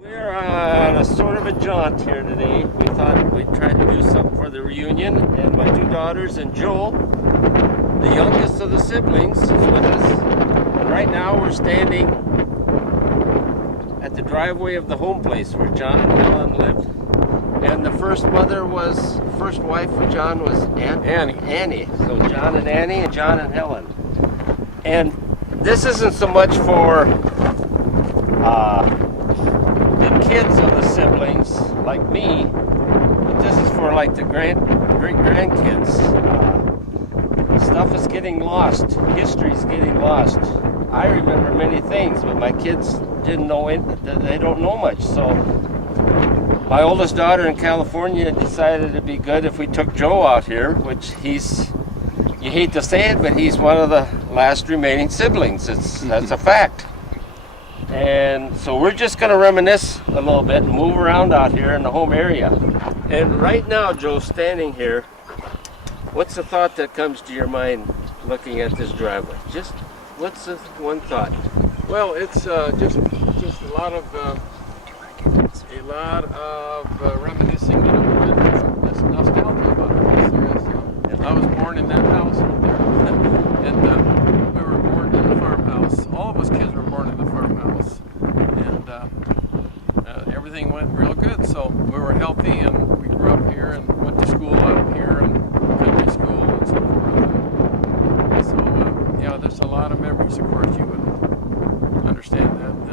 We're on a sort of a jaunt here today. We thought we'd try to do something for the reunion, and my two daughters and Joel, the youngest of the siblings, is with us. And right now we're standing at the driveway of the home place where John and Helen lived. And the first wife of John was Annie. So John and Annie and John and Helen. And this isn't so much for the kids of the siblings like me, but this is for like the great grandkids. Stuff is getting lost. History's getting lost. I remember many things, but my kids didn't know it. They don't know much. So my oldest daughter in California decided it'd be good if we took Joe out here, which you hate to say it, but he's one of the last remaining siblings. That's a fact. And so we're just going to reminisce a little bit and move around out here in the home area. And right now, Joe, standing here, what's the thought that comes to your mind looking at this driveway? Just what's the one thought? Well, it's just a lot of reminiscing, and just nostalgia about it. I was born in that house right there, and we were born in the farmhouse. All of us kids were born in the farmhouse, and everything went real good. So we were healthy, and we grew up here and went to school out here and country school and so forth. And so yeah, there's a lot of memories. Of course, you would understand that, and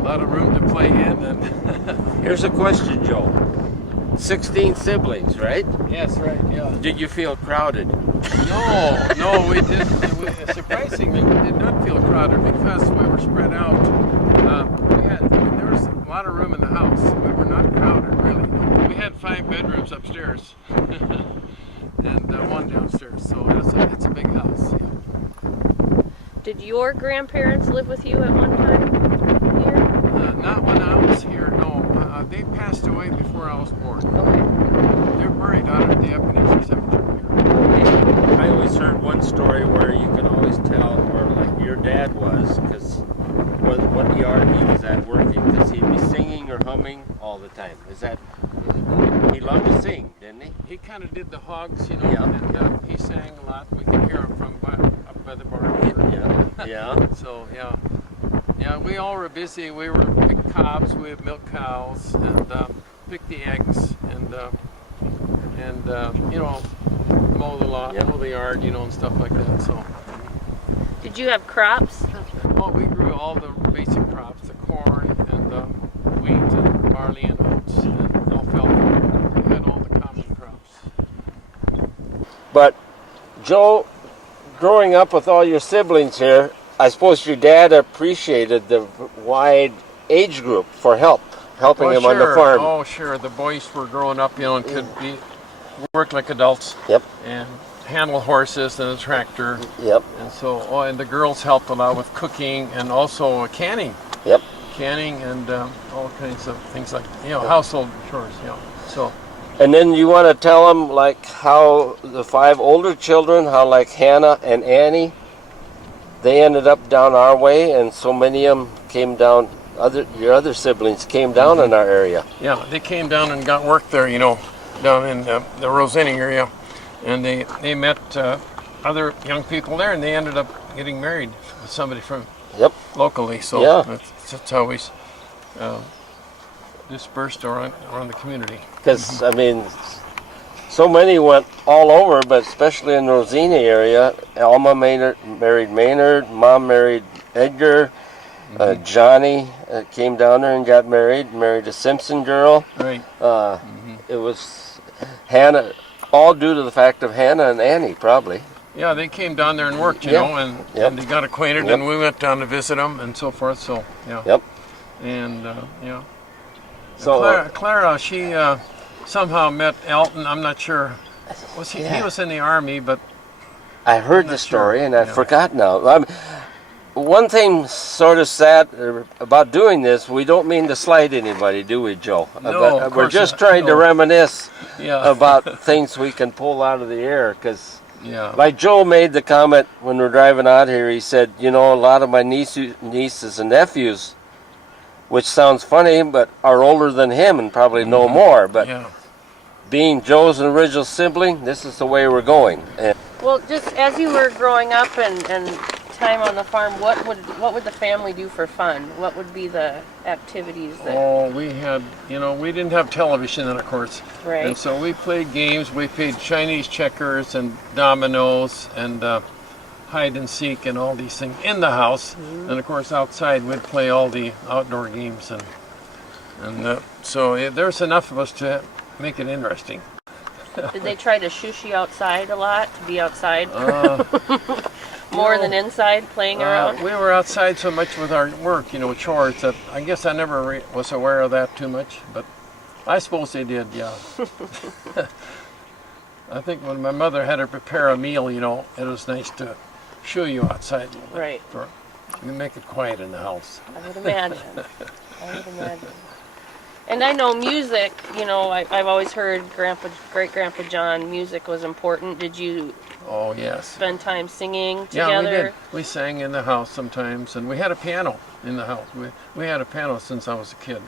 a lot of room to play in. And Here's a question, Joe. 16 siblings, right? yes, right, yeah. Did you feel crowded? No, we didn't. Surprisingly, we did not feel crowded because we were spread out. There was a lot of room in the house. We were not crowded, really. We had 5 bedrooms upstairs and one downstairs, so it's a big house. Yeah. Did your grandparents live with you at one time here? Not when I was here, no. They passed away before I was born. Okay. They're buried out at the Ebenezer Church. I always heard one story where you could always tell where like your dad was, because what yard he was at working, because he'd be singing or humming all the time. He loved to sing, didn't he? He kind of did the hogs, Yeah. and he sang a lot. We could hear him from up by the barn. Yeah. So yeah, we all were busy. We were pick cobs, we would milk cows, and pick the eggs, and mow the lot, Yep. mow the yard, and stuff like that. So, Did you have crops? well, we grew all the basic crops: the corn and wheat and barley and oats and alfalfa. We had all the common crops. But Joe, growing up with all your siblings here, I suppose your dad appreciated the wide age group for helping him on the farm. Oh, sure. The boys were growing up, and could work like adults. Yep. And handle horses and a tractor. Yep. And so, and the girls helped a lot with cooking and also canning. Yep. Canning and all kinds of things like, household chores, So, And then you want to tell them like how the 5 older children, how like Hannah and Annie, they ended up down our way, and so many of them came down. Your other siblings came down in our area. yeah, they came down and got work there, down in the Roseanne area. And they met other young people there, and they ended up getting married with somebody from locally. So Yeah. that's how we dispersed around the community. Because, I mean, so many went all over, but especially in the Rosina area. Alma married Maynard, Mom married Edgar, Johnny came down there and got married a Simpson girl. Right. It was Hannah, all due to the fact of Hannah and Annie, probably. Yeah, they came down there and worked, and they got acquainted, and we went down to visit them and so forth. So yeah. Yep. And So Clara, she somehow met Elton. I'm not sure. He was in the army, but I heard the story, and I forgot now. One thing sort of sad about doing this, we don't mean to slight anybody, do we, Joe? No, We're just trying to reminisce Yeah. about things we can pull out of the air, because Yeah. like Joe made the comment when we're driving out here, he said, a lot of my nieces and nephews which sounds funny, but are older than him and probably know more. But being Joe's an original sibling, this is the way we're going. And Well, just as you were growing up and time on the farm, what would the family do for fun? What would be the activities that... Oh, we had, we didn't have television then, of course. Right. And so we played games. We played Chinese checkers and dominoes and hide and seek and all these things in the house. And of course outside we'd play all the outdoor games. So there's enough of us to make it interesting. Did they try to shush you outside a lot, to be outside more than inside playing around? We were outside so much with our work, chores, that I guess I never was aware of that too much, but I suppose they did, yeah. I think when my mother had to prepare a meal, it was nice to show you outside a little bit. Right. You make it quiet in the house. I would imagine. And I know music, I've always heard great-grandpa John, music was important. Did you spend time singing together? Yeah, we did. We sang in the house sometimes, and we had a piano in the house. We had a piano since I was a kid.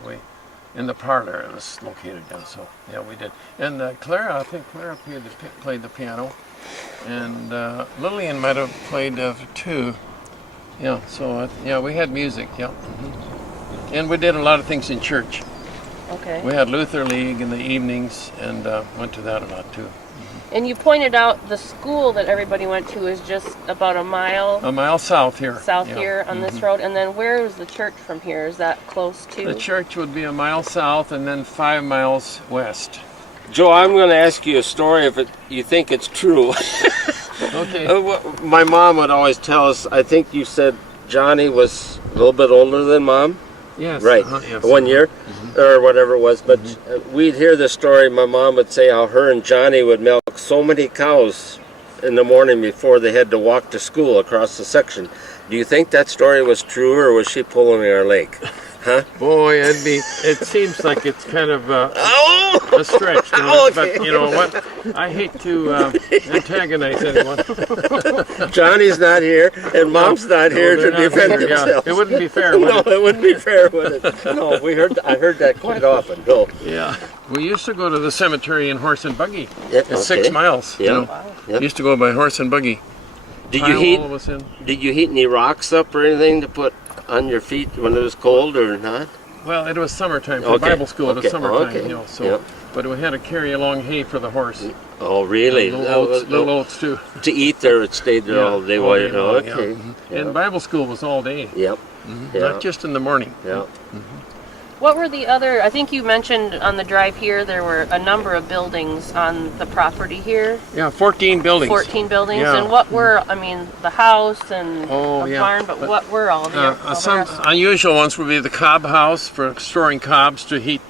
In the parlor it was located in, so yeah, we did. And I think Clara played the piano, and Lillian might have played too. Yeah, so we had music, yeah. And we did a lot of things in church. Okay. We had Luther League in the evenings and went to that a lot too. And you pointed out the school that everybody went to is just about a mile south here. Here on this road. And then where is the church from here? Is that close to? The church would be a mile south and then 5 miles west. Joe, I'm going to ask you a story if you think it's true. Okay. My mom would always tell us, I think you said Johnny was a little bit older than Mom? Yes. Right. Yes. 1 year or whatever it was. But we'd hear the story. My mom would say how her and Johnny would milk so many cows in the morning before they had to walk to school across the section. Do you think that story was true, or was she pulling our leg? Huh? Boy, it seems like it's kind of a stretch. But you know what? I hate to antagonize anyone. Johnny's not here, and Mom's not here to defend themselves. It wouldn't be fair, would it? No, it wouldn't be fair, would it? No, I heard that quite often. No. Yeah. We used to go to the cemetery in horse and buggy. Yeah, it's 6 miles. Yeah. You know? Yep. Used to go by horse and buggy. Did you heat any rocks up or anything to put on your feet when it was cold or not? Well, it was summertime. For Bible school, it was summertime. You know, so, yep. But we had to carry along hay for the horse. Oh, really? Little oats too. To eat there, it stayed there all day while you know. Okay. Yeah. And Bible school was all day. Yep. Not just in the morning. Yep. What were the other, I think you mentioned on the drive here, there were a number of buildings on the property here. Yeah, 14 buildings. 14 buildings. Yeah. And what were, I mean, the house and the barn, but what were all there? Some unusual ones would be the cob house for storing cobs to heat,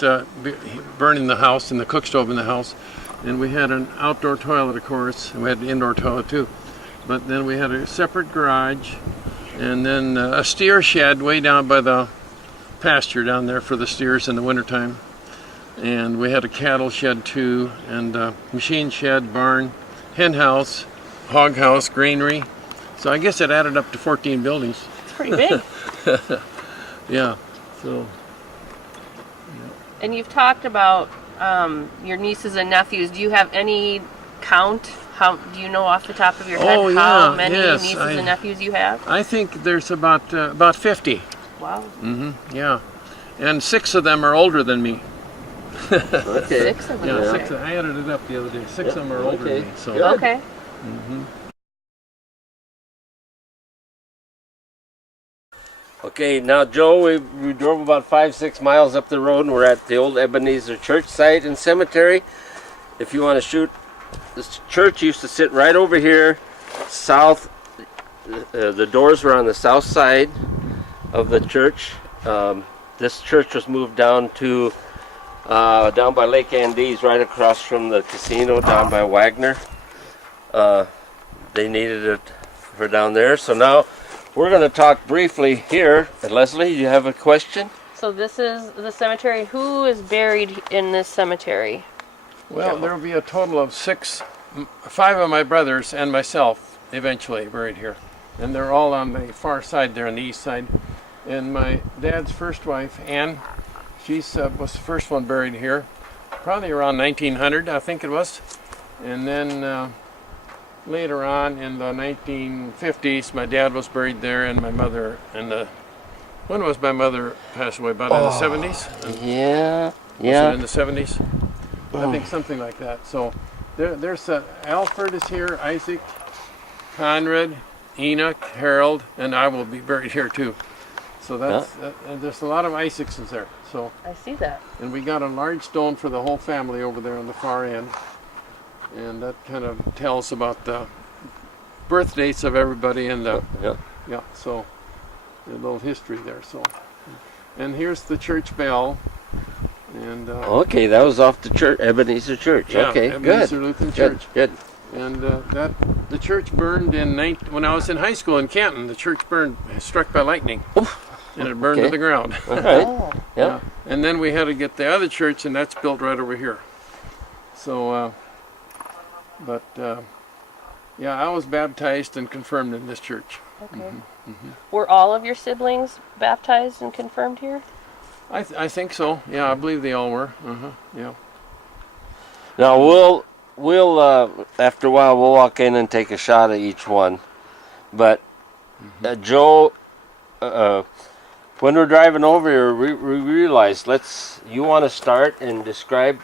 burning the house, and the cook stove in the house. And we had an outdoor toilet, of course, and we had an indoor toilet too. But then we had a separate garage, and then a steer shed way down by the pasture down there for the steers in the wintertime. And we had a cattle shed too, and a machine shed, barn, hen house, hog house, granary. So I guess it added up to 14 buildings. It's pretty big. Yeah. So. And you've talked about your nieces and nephews. Do you have any count? How do you know off the top of your head how many nieces and nephews you have? I think there's about 50. Wow. Yeah. And 6 of them are older than me. Okay. 6 of them. Yeah, Okay. 6. I added it up the other day. 6 of them are older than me. So. Okay. Okay, now Joe, we drove about 5-6 miles up the road, and we're at the old Ebenezer Church site and cemetery. If you want to shoot, this church used to sit right over here, south. The doors were on the south side of the church. This church was moved down to down by Lake Andes, right across from the casino down by Wagner. They needed it for down there, so now we're going to talk briefly here. Leslie, you have a question? So this is the cemetery. Who is buried in this cemetery? Well, there will be a total of 5 of my brothers and myself eventually buried here. And they're all on the far side there on the east side. And my dad's first wife, Ann, she was the first one buried here, probably around 1900, I think it was. And then later on in the 1950s, my dad was buried there, and my mother, when was my mother passed away? About in the 70s? Yeah. Was it in the 70s? I think something like that. So there's Alfred is here, Isaac, Conrad, Enoch, Harold, and I will be buried here too. So and there's a lot of Isacsons there. So I see that. and we got a large stone for the whole family over there on the far end, and that kind of tells about the birth dates of everybody and the so a little history there. So, and here's the church bell. And okay, that was off the church, Ebenezer Church. Yeah, okay, Ebenezer good. Lutheran Church. Good. And the church burned when I was in high school in Canton. The church burned, struck by lightning, and it burned to the ground. All right. Oh. Yeah. And then we had to get the other church, and that's built right over here. So, yeah, I was baptized and confirmed in this church. Okay. Were all of your siblings baptized and confirmed here? I think so. Yeah, I believe they all were. Yeah. Now we'll after a while we'll walk in and take a shot at each one, but Joe, when we're driving over here, we realized you want to start and describe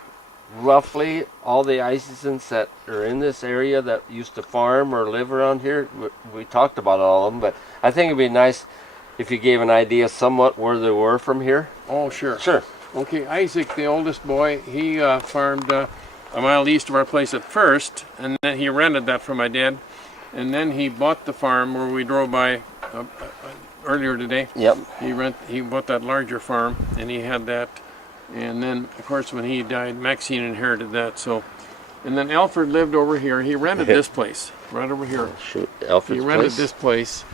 roughly all the Isacsons that are in this area that used to farm or live around here. We talked about all of them, but I think it'd be nice if you gave an idea somewhat where they were from here. Oh, sure. Sure. Okay, Isaac, the oldest boy, he farmed a mile east of our place at first, and then he rented that from my dad, and then he bought the farm where we drove by earlier today. Yep. He bought that larger farm, and he had that, and then of course when he died, Maxine inherited that. So, and then Alfred lived over here. He rented this place right over here. Shoot, Alfred's He rented place. this place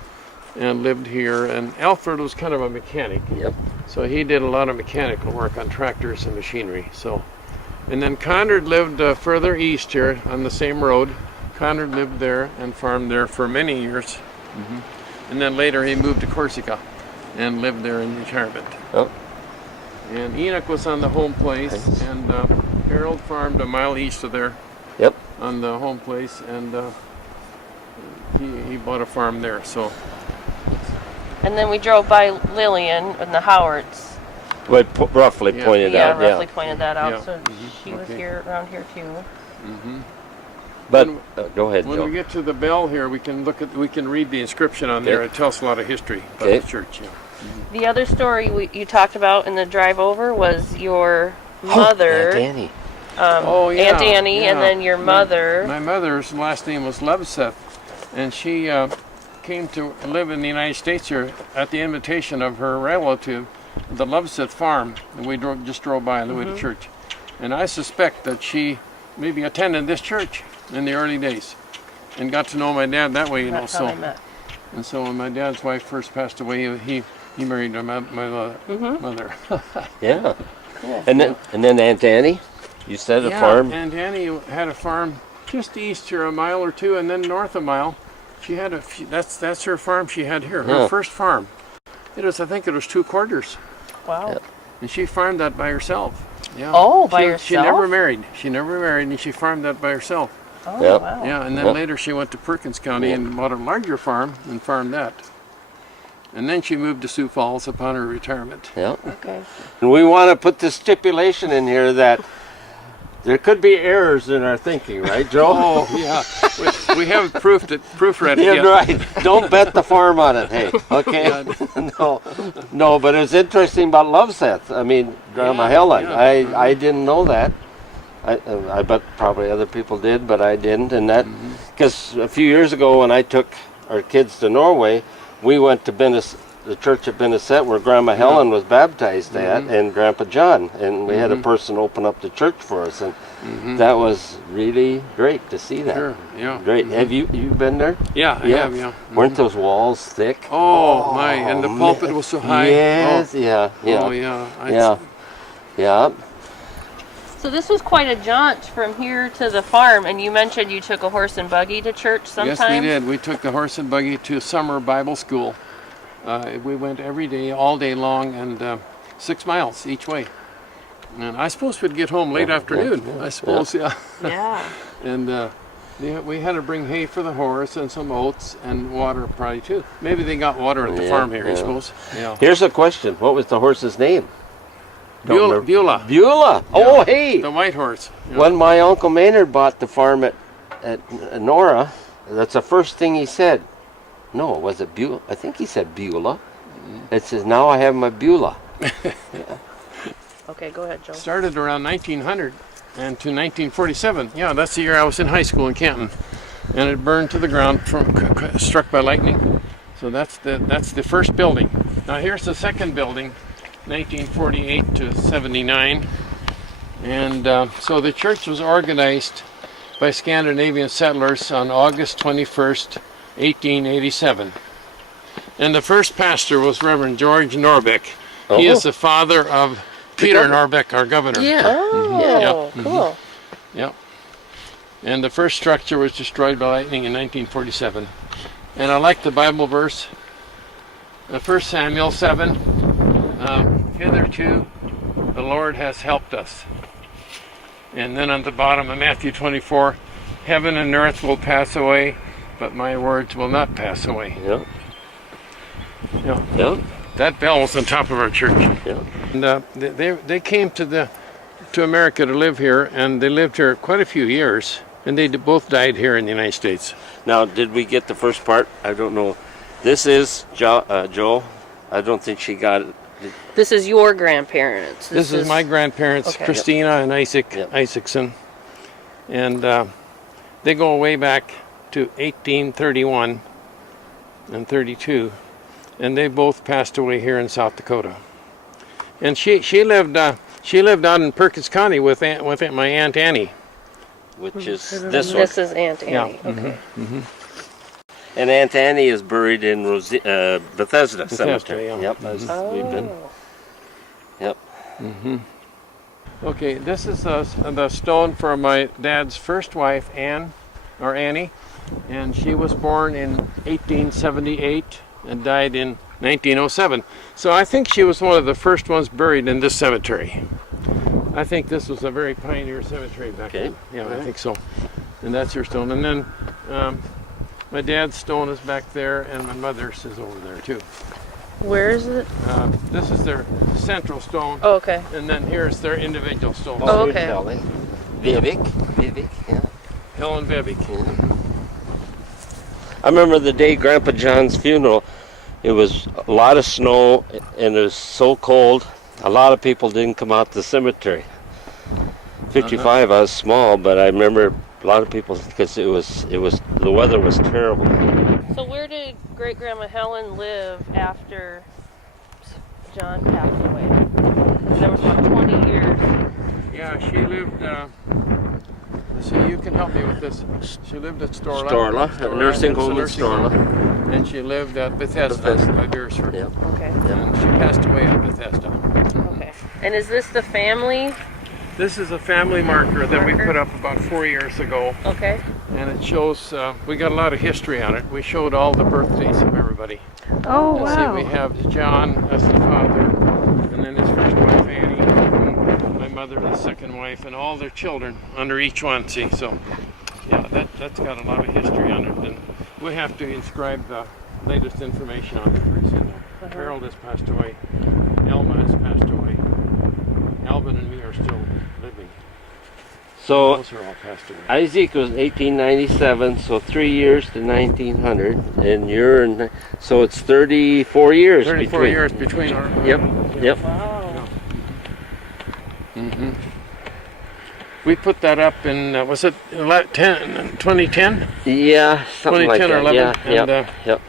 and lived here, and Alfred was kind of a mechanic. Yep. So he did a lot of mechanical work on tractors and machinery. So, and then Conrad lived further east here on the same road. Conrad lived there and farmed there for many years. And then later he moved to Corsica and lived there in retirement. Oh. And Enoch was on the home place, and Harold farmed a mile east of there. Yep. On the home place, and he bought a farm there. So. And then we drove by Lillian and the Howards. Well, roughly pointed out. Roughly pointed that out. Yeah. So she was here around here too. But go ahead, When Joe. we get to the bell here, we can read the inscription on there. It tells a lot of history about the church. Yeah. The other story you talked about in the drive over was your mother, Aunt Annie. Aunt Annie, and then your mother. My mother's last name was Loveseth, and she came to live in the United States here at the invitation of her relative, the Loveseth farm, and we just drove by on the way to church. And I suspect that she maybe attended this church in the early days and got to know my dad that way, That's how they met. And so when my dad's wife first passed away, he married my mother. Yeah. And then Aunt Annie, you said a farm. Aunt Annie had a farm just east here, a mile or two, and then north a mile. She had that's her farm she had here. Her first farm. I think it was 2 quarters. Wow. Yeah. And she farmed that by herself. Yeah. Oh, by herself? She never married. And she farmed that by herself. Oh, Yep. wow. Yeah, and then later she went to Perkins County and bought a larger farm and farmed that. And then she moved to Sioux Falls upon her retirement. Yeah. Okay. And we want to put this stipulation in here that there could be errors in our thinking, right, Joe? Oh, yeah. We haven't proofread it Yeah, yet. right. Don't bet the farm on it, hey. Okay? No, but it's interesting about Loveseth. I mean, Grandma Helen. Yeah. I didn't know that. I bet probably other people did, but I didn't. And that, because a few years ago when I took our kids to Norway, we went to the church at Benesset where Grandma Helen was baptized at, and Grandpa John, and we had a person open up the church for us, and that was really great to see that. Sure, yeah. Great. Have you been there? Yeah, I have, yeah. Weren't those walls thick? Oh, my, and the pulpit was so high. Yes, Oh, yeah. yeah. So this was quite a jaunt from here to the farm, and you mentioned you took a horse and buggy to church sometimes? Yes, we did. We took the horse and buggy to summer Bible school. We went every day, all day long, and 6 miles each way. And I suppose we'd get home late afternoon. I suppose, yeah. Yeah. And we had to bring hay for the horse and some oats and water probably too. Maybe they got water at the farm here, I suppose. Yeah. Here's a question. What was the horse's name? Beulah. Beulah. Yeah. Oh, hey. The white horse. Yeah. When my Uncle Maynard bought the farm at Nora, that's the first thing he said. No, was it Beulah? I think he said Beulah. It says, now I have my Beulah. Yeah. Okay, go ahead, Joe. Started around 1900 and to 1947. Yeah, that's the year I was in high school in Canton. And it burned to the ground, struck by lightning. So that's the first building. Now here's the second building, 1948 to 79. And so the church was organized by Scandinavian settlers on August 21st, 1887. And the first pastor was Reverend George Norbeck. Oh. He is the father of Peter Norbeck, our governor. Yeah. Oh, Yeah. cool. Yep. And the first structure was destroyed by lightning in 1947. And I like the Bible verse, 1 Samuel 7, hitherto the Lord has helped us. And then on the bottom of Matthew 24, heaven and earth will pass away, but my words will not pass away. Yeah. Yeah. Yeah. That bell was on top of our church. Yeah. And they came to America to live here, and they lived here quite a few years, and they both died here in the United States. Now, did we get the first part? I don't know. This is Joe. I don't think she got it. This is your grandparents. This is my grandparents, Okay. Christina and Isaac Yep. Isakson, and they go way back to 1831 and 32, and they both passed away here in South Dakota. And she lived out in Perkins County with my Aunt Annie. Which is this one. This is Aunt Annie. Yeah. Okay. And Aunt Annie is buried in Bethesda Cemetery. yeah. Yep. We've been. Yep. Okay, this is the stone for my dad's first wife, Annie, and she was born in 1878 and died in 1907. So I think she was one of the first ones buried in this cemetery. I think this was a very pioneer cemetery back then. Yeah, I think so. And that's her stone. And then my dad's stone is back there, and my mother's is over there too. Where is it? This is their central stone. Oh, okay. And then here's their individual stones. Oh, okay. Vivek, yeah. Helen Vivek. I remember the day Grandpa John's funeral. It was a lot of snow, and it was so cold. A lot of people didn't come out to the cemetery. 55, I was small, but I remember a lot of people because it was the weather was terrible. So where did Great Grandma Helen live after John passed away? There was about 20 years. Yeah, she lived. See, you can help me with this. She lived at Storla, a nursing home in Storla. And she lived at Bethesda by Beresford. Yep. Okay. And she passed away at Bethesda. Okay. And is this the family? This is a family marker that we put up about 4 years ago. Okay. And it shows, we got a lot of history on it. We showed all the birthdays of everybody. Oh, And wow. see, we have John as the father, and then his first wife Annie, and my mother, the second wife, and all their children under each one. See, so yeah, that's got a lot of history on it, and we have to inscribe the latest information on it pretty soon. Harold has passed away. Elma has passed away. Alvin and me are still living. So Those are all passed away. Isaac was 1897, so 3 years to 1900, and you're in, so it's 34 years 34 between. years between our. Yep. Wow. Mm-hmm. We put that up in, was it 2010? Yeah, something 2010 like or that. 11. Yeah, And, yep.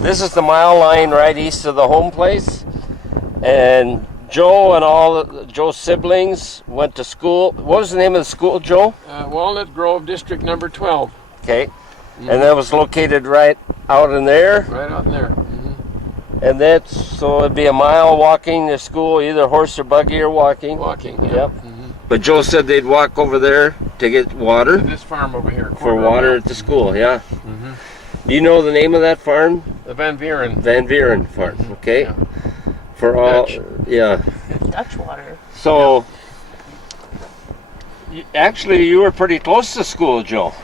This is the mile line right east of the home place, and Joe and all Joe's siblings went to school. What was the name of the school, Joe? Walnut Grove District number 12. Okay. And that was located right out in there. Right out there. And that's, so it'd be a mile walking to school, either horse or buggy or walking. Walking. Yeah. Yep. But Joe said they'd walk over there to get water, This farm over here. for water at the school, yeah. Mm-hmm. Do you know the name of that farm? The Van Buren. Van Buren farm. Okay. Yeah. For all, Dutch. yeah. Dutch water. So, actually, you were pretty close to school, Joe.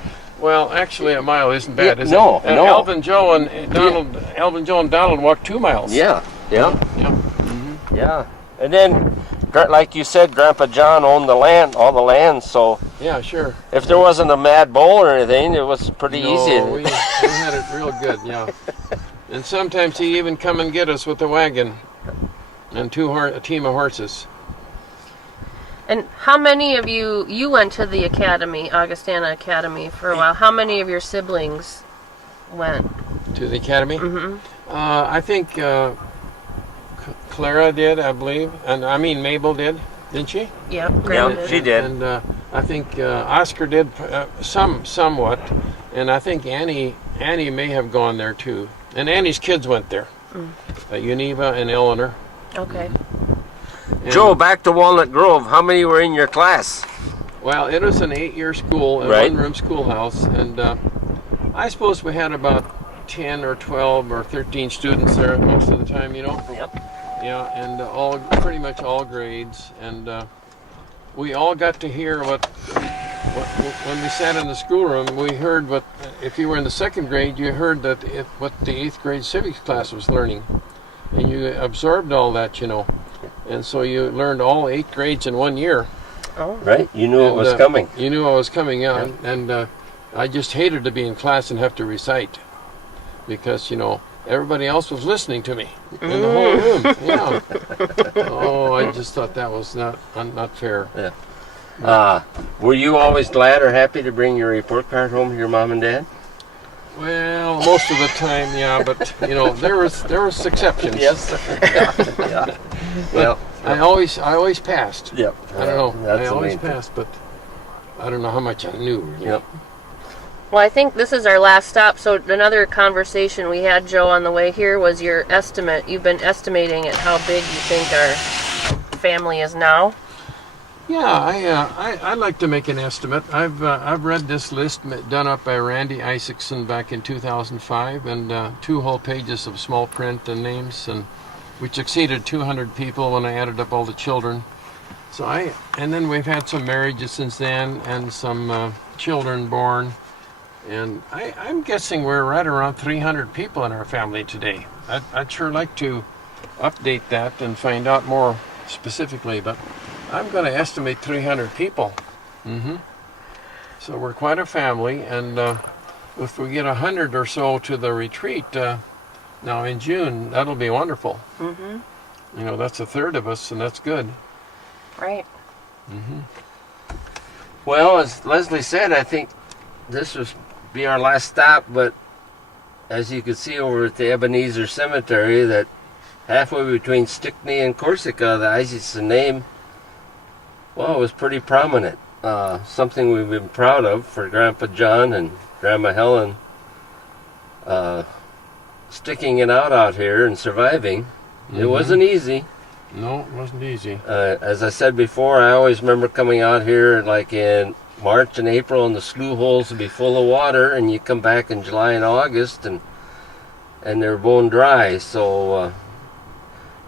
Well, actually, a mile isn't bad, Yeah, is no, it? And no. Alvin, Joe, and Donald. Alvin, Joe, and Donald walked 2 miles. Yeah. Yeah. Yeah. Yeah. And then, like you said, Grandpa John owned the land, all the land. So, Yeah, sure. if there wasn't a mad bull or anything, it was pretty No, easy. we had it real good, yeah. And sometimes he even come and get us with a wagon and a team of horses. And how many of you went to the academy, Augustana Academy, for a while? How many of your siblings went? To the academy? Mm-hmm. I think Clara did, I believe. And I mean, Mabel did, didn't she? Yep, Grandma Yeah, did. she did. And I think Oscar did somewhat. And I think Annie may have gone there too. And Annie's kids went there. Univa and Eleanor. Okay. And, Joe, back to Walnut Grove. How many were in your class? well, it was an 8-year school, a Right. one-room schoolhouse. And I suppose we had about 10 or 12 or 13 students there most of the time, you know. Yep. Yeah, and pretty much all grades, and we all got to hear what when we sat in the schoolroom. We heard what, if you were in the 2nd grade, you heard what the 8th grade civics class was learning, and you absorbed all that, you know, and so you learned all 8 grades in 1 year. Oh. Right? You knew it was And, coming. You knew I was coming, yeah, and I just hated to be in class and have to recite, because you know. Everybody else was listening to me in the whole room. Yeah. Oh, I just thought that was not fair. Were you always glad or happy to bring your report card home to your mom and dad? Well, most of the time, yeah, but you know, there was exceptions. Yes. Yeah. Well, I always passed. yep. I don't know. That's I the always main thing. passed, but I don't know how much I knew. Really. Yep. Well, I think this is our last stop. So another conversation we had, Joe, on the way here was your estimate. You've been estimating at how big you think our family is now. Yeah, I like to make an estimate. I've read this list done up by Randy Isakson back in 2005, and 2 whole pages of small print and names, and which exceeded 200 people when I added up all the children. So and then we've had some marriages since then, and some children born, and I'm guessing we're right around 300 people in our family today. I'd sure like to update that and find out more specifically, but I'm going to estimate 300 people. So we're quite a family, and if we get 100 or so to the retreat now in June, that'll be wonderful. You know, that's a third of us, and that's good. Right. Well, as Leslie said, I think this will be our last stop, but as you can see over at the Ebenezer Cemetery, that halfway between Stickney and Corsica, the Isakson name, well, it was pretty prominent. Something we've been proud of for Grandpa John and Grandma Helen, sticking it out here and surviving. It wasn't easy. No, it wasn't easy. As I said before, I always remember coming out here like in March and April, and the slough holes would be full of water, and you come back in July and August, and they're bone dry. So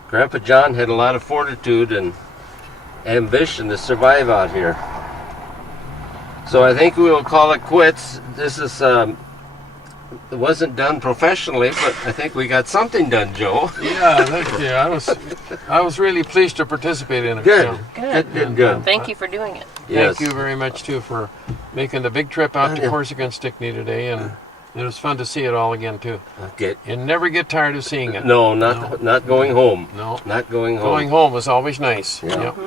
Grandpa John had a lot of fortitude and ambition to survive out here. So I think we will call it quits. This is it wasn't done professionally, but I think we got something done, Joe. Yeah, thank you. I was really pleased to participate in it. Good. Yeah. Good. Thank you for doing it. Yes. Thank you very much too for making the big trip out to Corsica and Stickney today, and it was fun to see it all again too. Okay. You never get tired of seeing it. No, not going home. No. Not going home. Going home was always nice. Yeah. Yep.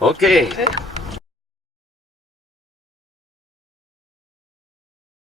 Okay. Good.